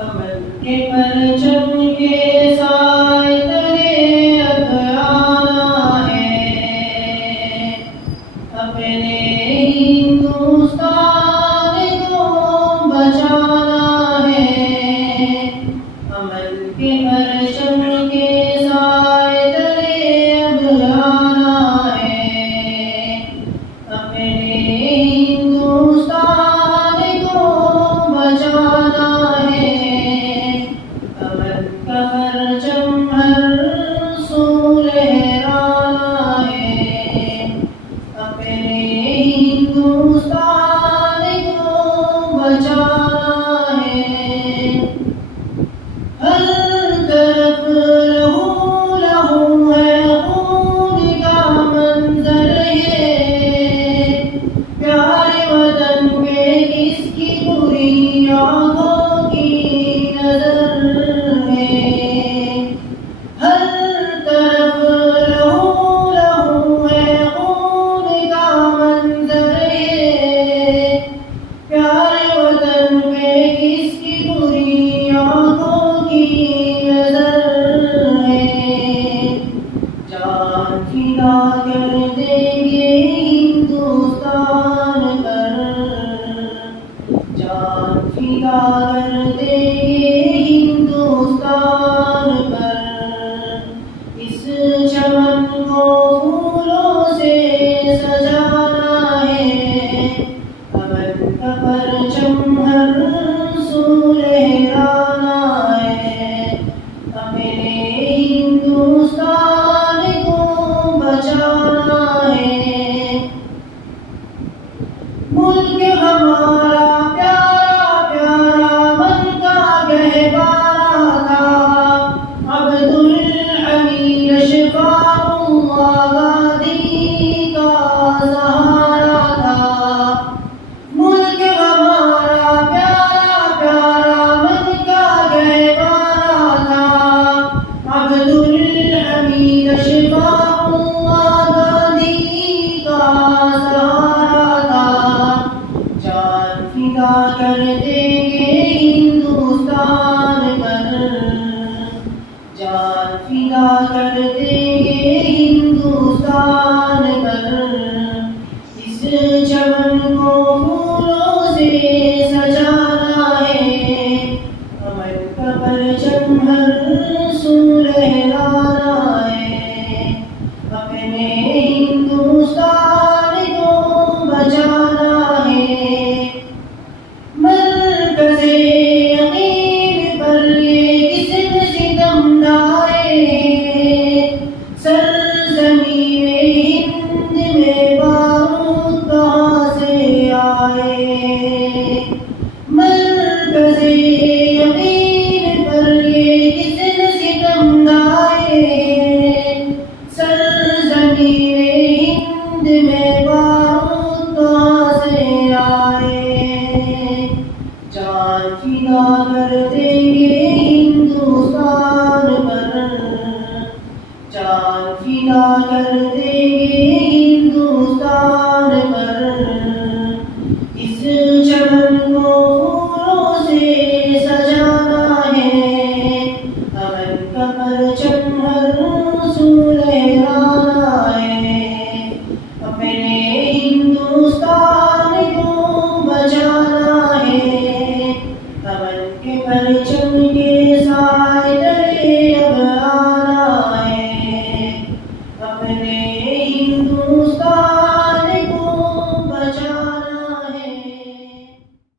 امن کے پرچم کے سائے تلے اب آنا ہے، اپنے ہندوستان کو بچانا ہے۔ امن کے پرچم کے سائے تلے اب آنا ہے، اپنے ہندوستان کو بچانا ہے۔ امن کا پرچم ہر سو لہرانا ہے، اپنے ہندوستان کو بچانا ہے۔ ہر طرف لہو لہو ہے، خون کا منظر ہے، پیارے وطن پہ کس کی بری آنکھوں کی نظر ہے۔ ہر طرف لہو لہو ہے، خون کا منظر ہے، پیارے وطن پہ کس کی بری آنکھوں کی نظر ہے۔ جان فدا کر دیں گے ہندوستان پر، جان فدا کر دیں گے ہندوستان پر۔ اس چمن کو پھولوں سے سجانا ہے، امن کا پرچم ہر سو لہرانا ہے، اپنے ہندوستان کو بچانا ہے۔ ملک ہمارا پیارا پیارا من کا گہوارہ تھا، عبد الحمید اشفاق اللہ گاندھی کا سہارا تھا۔ ملک ہمارا پیارا پیارا من کا گہوارہ تھا، عبد الحمید اشفاق اللہ گاندھی کا سہارا تھا۔ جان فدا کر دیں گے ہندوستان پر، جان فدا کر دیں گے ہندوستان پر۔ اس چمن کو پھولوں سے سجانا ہے، امن کا پرچم ہر سو لہرانا ہے، اپنے ہندوستان کو بچانا ہے۔ مرکز یقین پر یہ قسم ستم ڈھائے، سرزمین ہند میں بارود کہاں سے آئے۔ مرکز یقین پر یہ قسم ستم ڈھائے، سرزمین ہند میں بارود کہاں سے آئے۔ جان فدا کر دیں گے ہندوستان پر، جان فدا کر دیں گے ہندوستان پر۔ اس چمن کو پھولوں سے سجانا ہے، امن کا پرچم ہر سو لہرانا ہے، اپنے ہندوستان کو بچانا ہے۔ امن کے پرچم کے